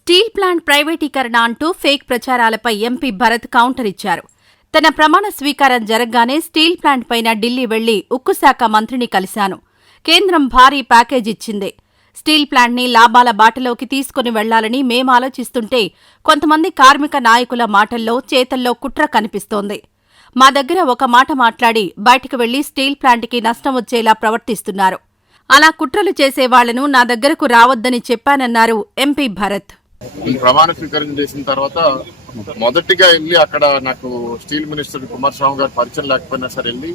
Steel plant ప్రైవేటీకరణ అంటూ fake ప్రచారాలపై MP Bharat counter ఇచ్చారు. తన ప్రమాణ స్వీకారం జరగ్గానే స్టీల్ ప్లాంట్ పైన ఢిల్లీ వెళ్లి ఉక్కు శాఖ మంత్రిని కలిశాను. కేంద్రం భారీ ప్యాకేజ్ ఇచ్చిందే. స్టీల్ ప్లాంట్ని లాభాల బాటలోకి తీసుకుని వెళ్లాలని మేం ఆలోచిస్తుంటే కొంతమంది కార్మిక నాయకుల మాటల్లో చేతల్లో కుట్ర కనిపిస్తోంది. మా దగ్గర ఒక మాట మాట్లాడి బయటకు వెళ్లి స్టీల్ ప్లాంట్కి నష్టం వచ్చేలా ప్రవర్తిస్తున్నారు. అలా కుట్రలు చేసేవాళ్లను నా దగ్గరకు రావద్దని చెప్పానన్నారు ఎంపీ భరత్. ప్రమాణ స్వీకారం చేసిన తర్వాత మొదటిగా వెళ్ళి అక్కడ నాకు స్టీల్ మినిస్టర్ కుమారస్వామి గారు పరిచయం లేకపోయినా సరే వెళ్ళి,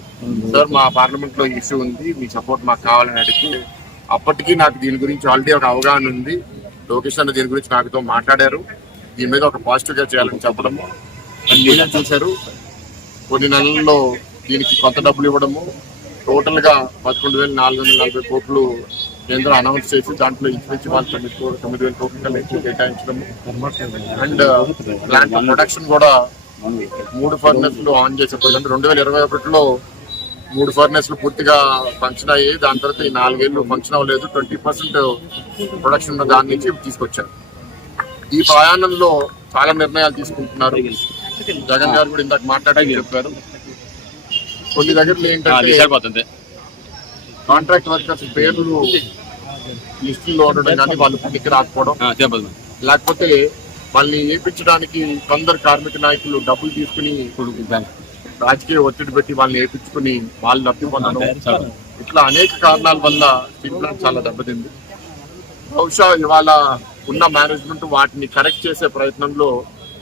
సార్ మా పార్లమెంట్ లో ఇష్యూ ఉంది, మీ సపోర్ట్ మాకు కావాలని అడిగితే అప్పటికి నాకు దీని గురించి ఆల్రెడీ ఒక అవగాహన ఉంది. లోకేష్ అన్న దీని గురించి నాకుతో మాట్లాడారు. దీని మీద ఒక పాజిటివ్ గా చేయాలని చెప్పడము మీరే చూశారు. కొన్ని నెలల్లో దీనికి కొంత డబ్బులు ఇవ్వడము, టోటల్ గా 11,440 కోట్లు కేంద్రం అనౌన్స్ చేసి దాంట్లో ఇంచుమించు వాళ్ళు 9,000 కోట్ల కన్నా ఎక్కువ కేటాయించడం. అండ్ ప్లాంట్ ప్రొడక్షన్ కూడా 3 ఫర్నెస్లు ఆన్ చేసేప్పుడు 2021లో 3 ఫర్నెస్లు పూర్తిగా ఫంక్షన్ అయ్యాయి. దాని తర్వాత ఈ 4 ఏళ్ళు ఫంక్షన్ అవ్వలేదు. 20% ప్రొడక్షన్ దాని నుంచి తీసుకొచ్చారు. ఈ ప్రయాణంలో చాలా నిర్ణయాలు తీసుకుంటున్నారు. జగన్ గారు కూడా ఇందాక మాట్లాడాలని చెప్పారు. కొన్ని దగ్గరలో ఏంటంటే కాంట్రాక్ట్ వర్కర్స్ పేర్లు లిస్టుల్లో ఉండడం కానీ వాళ్ళు పనికి రాకపోవడం, లేకపోతే వాళ్ళని ఏపించడానికి కొందరు కార్మిక నాయకులు డబ్బులు తీసుకుని రాజకీయ ఒత్తిడి పెట్టి వాళ్ళని ఏపించుకుని వాళ్ళు లబ్ధి పొందడం, ఇట్లా అనేక కారణాల వల్ల స్టీల్ ప్లాంట్ చాలా దెబ్బతింది. బహుశా ఇవాళ ఉన్న మేనేజ్మెంట్ వాటిని కరెక్ట్ చేసే ప్రయత్నంలో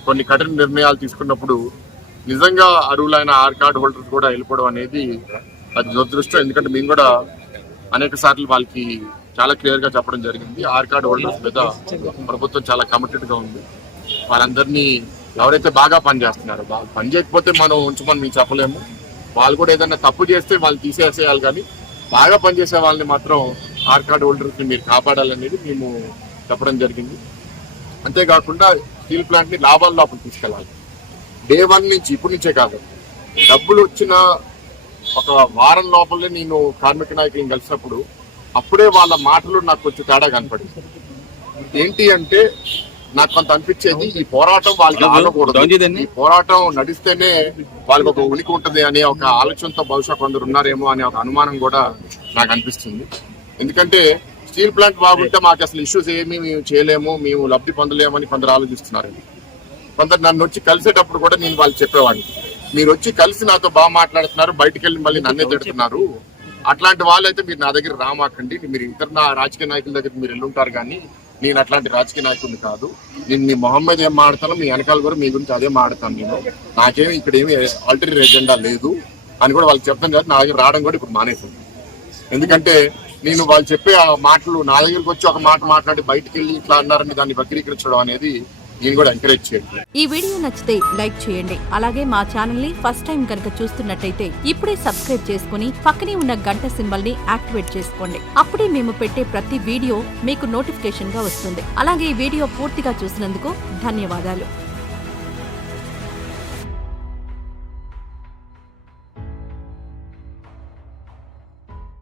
కొన్ని కఠిన నిర్ణయాలు తీసుకున్నప్పుడు నిజంగా అర్హులైన ఆర్ కార్డ్ హోల్డర్స్ కూడా వెళ్ళిపోవడం అనేది అది దురదృష్టం. ఎందుకంటే మేము కూడా అనేక సార్లు వాళ్ళకి చాలా క్లియర్ గా చెప్పడం జరిగింది. ఆర్ కార్డ్ హోల్డర్స్ మీద ప్రభుత్వం చాలా కమిటెడ్ గా ఉంది. వాళ్ళందరినీ ఎవరైతే బాగా పనిచేస్తున్నారో, పని చేయకపోతే మనం ఉంచమని మేము చెప్పలేము. వాళ్ళు కూడా ఏదైనా తప్పు చేస్తే వాళ్ళు తీసేసేయాలి, కానీ బాగా పనిచేసే వాళ్ళని మాత్రం ఆర్ కార్డ్ హోల్డర్స్ ని మీరు కాపాడాలనేది మేము చెప్పడం జరిగింది. అంతేకాకుండా స్టీల్ ప్లాంట్ ని లాభాల లోపల తీసుకెళ్లాలి. డే 1 నుంచి, ఇప్పటి నుంచే కాదు, డబ్బులు వచ్చిన ఒక వారం లోపలే నేను కార్మిక నాయకులను కలిసినప్పుడు అప్పుడే వాళ్ళ మాటలు నాకు కొంచెం తేడా కనపడింది. ఏంటి అంటే నాకు కొంత అనిపించేది, ఈ పోరాటం వాళ్ళకి ఆగకూడదు, ఈ పోరాటం నడిస్తేనే వాళ్ళకి ఒక ఉనికి ఉంటుంది అనే ఒక ఆలోచనతో బహుశా కొందరు ఉన్నారేమో అనే ఒక అనుమానం కూడా నాకు అనిపిస్తుంది. ఎందుకంటే స్టీల్ ప్లాంట్ బాగుంటే మాకు అసలు ఇష్యూస్ ఏమీ మేము చేయలేము, మేము లబ్ధి పొందలేమని కొందరు ఆలోచిస్తున్నారు. కొందరు నన్ను వచ్చి కలిసేటప్పుడు కూడా నేను వాళ్ళు చెప్పేవాడిని, మీరు వచ్చి కలిసి నాతో బాగా మాట్లాడుతున్నారు, బయటకు వెళ్ళి మళ్ళీ నన్నే తిడుతున్నారు, అట్లాంటి వాళ్ళైతే మీరు నా దగ్గర రామాకండి, మీరు ఇతర రాజకీయ నాయకుల దగ్గర మీరు వెళ్ళుంటారు, కానీ నేను అట్లాంటి రాజకీయ నాయకుడిని కాదు. నేను మీ మొహం మీద ఏం మాడతానో మీ వెనకాల కూడా మీ గురించి అదే మాడతాను. నేను నాకేమి ఇక్కడ ఏమి ఆల్టర్నేట్ ఎజెండా లేదు అని కూడా వాళ్ళకి చెప్తాను కదా. నా దగ్గర రావడం కూడా ఇప్పుడు మానేసింది. ఎందుకంటే నేను వాళ్ళు చెప్పే ఆ మాటలు నా దగ్గరకు వచ్చి ఒక మాట మాట్లాడి బయటకు వెళ్ళి ఇట్లా అన్నారని దాన్ని వక్రీకరించడం అనేది నేను కూడా ఎంకరేజ్ చేయండి. ఈ వీడియో నచ్చితే లైక్ చేయండి. అలాగే మా ఛానల్ ని ఫస్ట్ టైం కనుక చూస్తున్నట్టయితే ఇప్పుడే సబ్స్క్రైబ్ చేసుకుని పక్కనే ఉన్న గంట సింబల్ ని యాక్టివేట్ చేసుకోండి. అప్పుడే మేము పెట్టే ప్రతి వీడియో మీకు నోటిఫికేషన్ గా వస్తుంది. అలాగే ఈ వీడియో పూర్తిగా చూసినందుకు ధన్యవాదాలు.